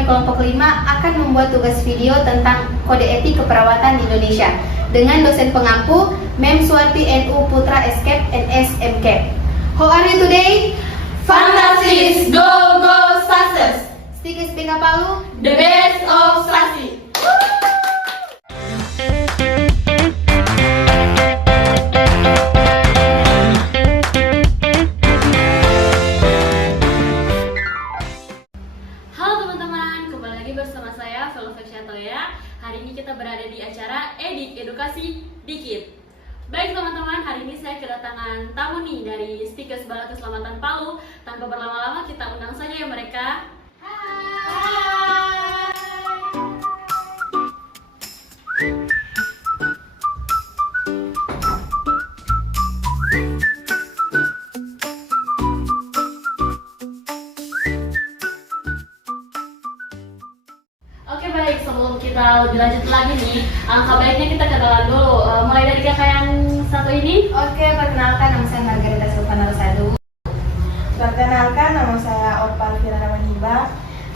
di kelompok 5 akan membuat tugas video tentang kode etik keperawatan di Indonesia dengan dosen pengampu Mem Suwarti NU Putra Eskep NS MKep. How are you today? Fantastis, go go Sases, Stikes BK Palu, the best of Sasi. Halo teman-teman, kembali lagi bersama saya Velofek Syatoya. Hari ini kita berada di acara Edukasi Dikit. Baik teman-teman, hari ini saya kedatangan tamu nih dari Stikes Bala Keselamatan Palu. Tanpa berlama-lama kita undang saja ya mereka. Oke baik, sebelum kita lebih lanjut lagi nih, alangkah baiknya kita kenalan dulu. Mulai dari kakak yang satu ini. Oke, perkenalkan nama saya Margarita Silvana Rosado. Perkenalkan, nama saya Opal Firana Hiba.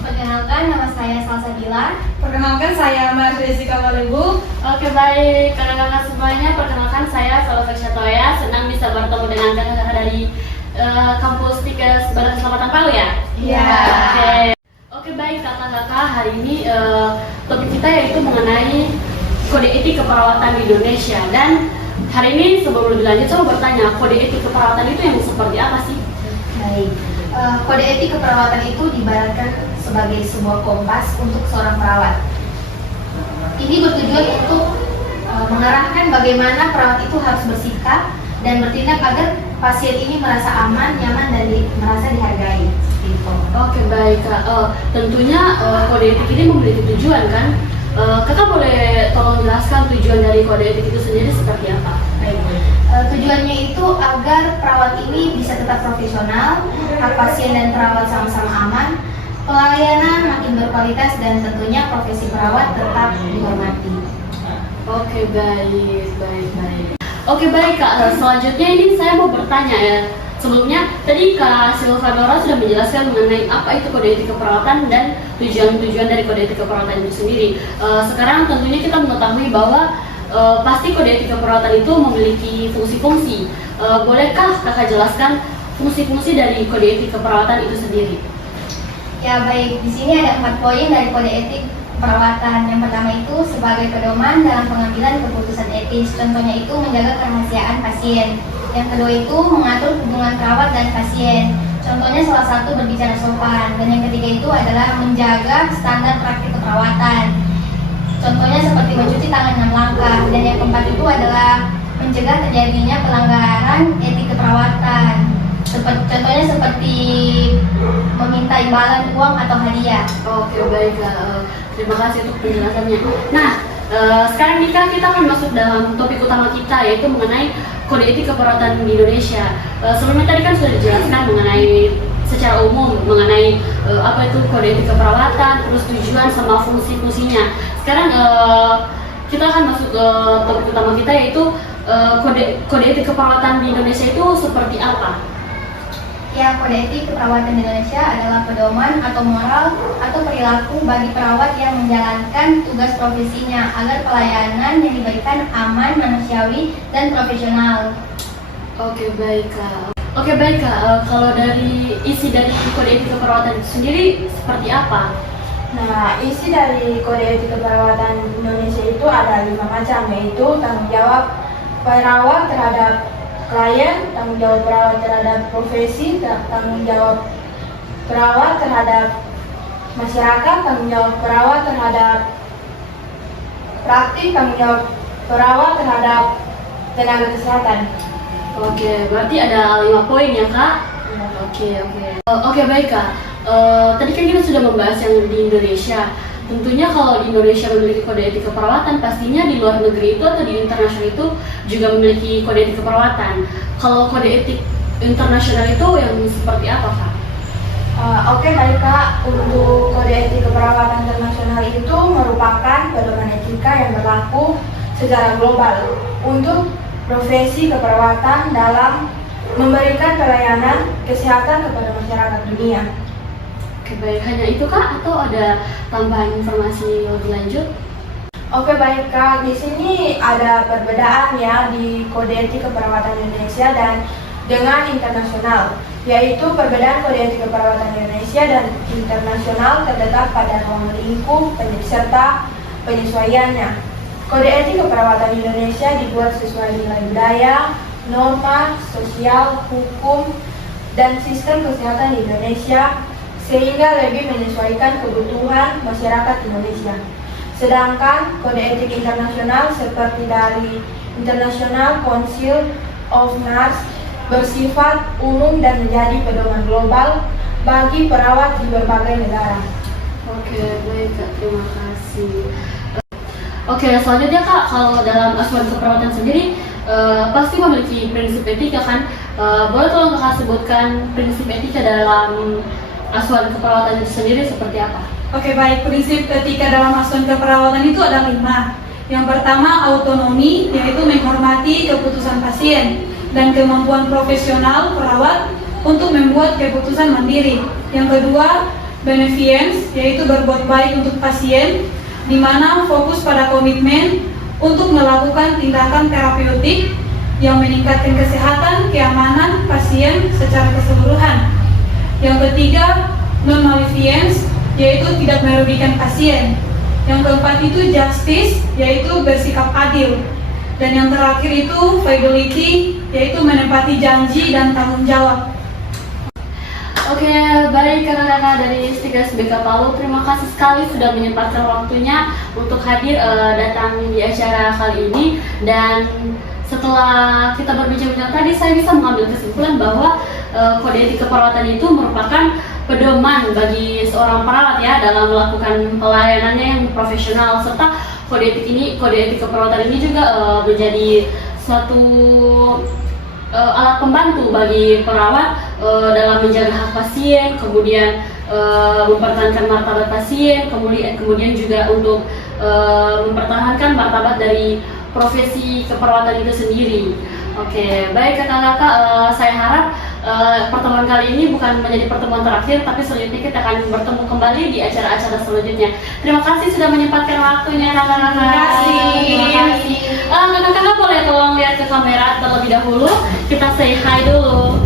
Perkenalkan, nama saya Salsa Bila. Perkenalkan, saya Mas Jessica Malibu. Oke baik, kakak-kakak semuanya, perkenalkan saya Velofek Syatoya. Senang bisa bertemu dengan kakak-kakak dari kampus Stikes Bala Keselamatan Palu ya? Iya. Oke baik kakak-kakak, hari ini topik kita yaitu mengenai kode etik keperawatan di Indonesia. Dan hari ini sebelum lebih lanjut saya mau bertanya, kode etik keperawatan itu yang seperti apa sih? Baik, kode etik keperawatan itu diibaratkan sebagai sebuah kompas untuk seorang perawat. Ini bertujuan untuk mengarahkan bagaimana perawat itu harus bersikap dan bertindak agar pasien ini merasa aman, nyaman, dan merasa dihargai. Oke baik kak, tentunya kode etik ini memiliki tujuan kan? Kakak boleh tolong jelaskan tujuan dari kode etik itu sendiri seperti apa? Baik. Tujuannya itu agar perawat ini bisa tetap profesional, hak pasien dan perawat sama-sama aman, pelayanan makin berkualitas, dan tentunya profesi perawat tetap dihormati. Oke baik. Oke baik kak, selanjutnya ini saya mau bertanya ya. Sebelumnya tadi Kak Silvanora sudah menjelaskan mengenai apa itu kode etik keperawatan dan tujuan-tujuan dari kode etik keperawatan itu sendiri. Sekarang tentunya kita mengetahui bahwa pasti kode etik keperawatan itu memiliki fungsi-fungsi. Bolehkah Kakak jelaskan fungsi-fungsi dari kode etik keperawatan itu sendiri? Ya baik, di sini ada 4 poin dari kode etik perawatan. Yang pertama itu sebagai pedoman dalam pengambilan keputusan etis. Contohnya itu menjaga kerahasiaan pasien. Yang kedua itu mengatur hubungan perawat dan pasien. Contohnya salah satu berbicara sopan. Dan yang ketiga itu adalah menjaga standar praktik keperawatan. Contohnya seperti mencuci tangan 6 langkah. Dan yang keempat itu adalah mencegah terjadinya pelanggaran etik keperawatan. Contohnya seperti meminta imbalan uang atau hadiah. Oke baik kak, terima kasih untuk penjelasannya. Nah, sekarang nih kak, kita akan masuk dalam topik utama kita, yaitu mengenai kode etik keperawatan di Indonesia. Sebelumnya tadi kan sudah dijelaskan mengenai secara umum mengenai apa itu kode etik keperawatan, terus tujuan sama fungsi-fungsinya. Sekarang kita akan masuk ke topik utama kita, yaitu kode etik keperawatan di Indonesia itu seperti apa? Ya, kode etik keperawatan di Indonesia adalah pedoman atau moral atau perilaku bagi perawat yang menjalankan tugas profesinya agar pelayanan yang diberikan aman, manusiawi, dan profesional. Oke baik kak. Kalau dari isi dari kode etik keperawatan itu sendiri seperti apa? Nah, isi dari kode etik keperawatan Indonesia itu ada 5 macam, yaitu tanggung jawab perawat terhadap klien, tanggung jawab perawat terhadap profesi, tanggung jawab perawat terhadap masyarakat, tanggung jawab perawat terhadap praktik, tanggung jawab perawat terhadap tenaga kesehatan. Oke, berarti ada 5 poin ya kak? Oke baik kak. Tadi kan kita sudah membahas yang di Indonesia. Tentunya kalau di Indonesia memiliki kode etik keperawatan, pastinya di luar negeri itu atau di internasional itu juga memiliki kode etik keperawatan. Kalau kode etik internasional itu yang seperti apa kak? Oke baik kak, untuk kode etik keperawatan internasional itu merupakan pedoman etika yang berlaku secara global untuk profesi keperawatan dalam memberikan pelayanan kesehatan kepada masyarakat dunia. Oke, baik. Hanya itu Kak atau ada tambahan informasi lebih lanjut? Oke baik Kak, di sini ada perbedaan ya di kode etik keperawatan Indonesia dan dengan internasional, yaitu perbedaan kode etik keperawatan Indonesia dan internasional terletak pada ruang lingkup serta penyesuaiannya. Kode etik keperawatan Indonesia dibuat sesuai nilai budaya, norma, sosial, hukum, dan sistem kesehatan di Indonesia sehingga lebih menyesuaikan kebutuhan masyarakat Indonesia. Sedangkan kode etik internasional seperti dari International Council of Nurse bersifat umum dan menjadi pedoman global bagi perawat di berbagai negara. Oke, baik Kak, terima kasih. Oke, selanjutnya Kak, kalau dalam asuhan keperawatan sendiri pasti memiliki prinsip etika kan? Boleh tolong Kakak sebutkan prinsip etika dalam asuhan keperawatan itu sendiri seperti apa? Oke baik, prinsip etika dalam asuhan keperawatan itu ada 5. Yang pertama autonomi, yaitu menghormati keputusan pasien dan kemampuan profesional perawat untuk membuat keputusan mandiri. Yang kedua beneficence, yaitu berbuat baik untuk pasien, di mana fokus pada komitmen untuk melakukan tindakan terapeutik yang meningkatkan kesehatan, keamanan pasien secara keseluruhan. Yang ketiga non-maleficence, yaitu tidak merugikan pasien. Yang keempat itu justice, yaitu bersikap adil. Dan yang terakhir itu fidelity, yaitu menepati janji dan tanggung jawab. Oke, baik kakak-kakak dari Stikas BK Palu, terima kasih sekali sudah menyempatkan waktunya untuk hadir datang di acara kali ini. Dan setelah kita berbincang-bincang tadi, saya bisa mengambil kesimpulan bahwa kode etik keperawatan itu merupakan pedoman bagi seorang perawat ya dalam melakukan pelayanannya yang profesional, serta kode etik keperawatan ini juga menjadi suatu alat pembantu bagi perawat dalam menjaga hak pasien, kemudian mempertahankan martabat pasien, kemudian juga untuk mempertahankan martabat dari profesi keperawatan itu sendiri. Oke, baik kakak-kakak, saya harap pertemuan kali ini bukan menjadi pertemuan terakhir, tapi selanjutnya kita akan bertemu kembali di acara-acara selanjutnya. Terima kasih sudah menyempatkan waktunya kakak-kakak. Terima kasih. Kakak-kakak boleh tolong lihat ke kamera terlebih dahulu. Kita say hi dulu.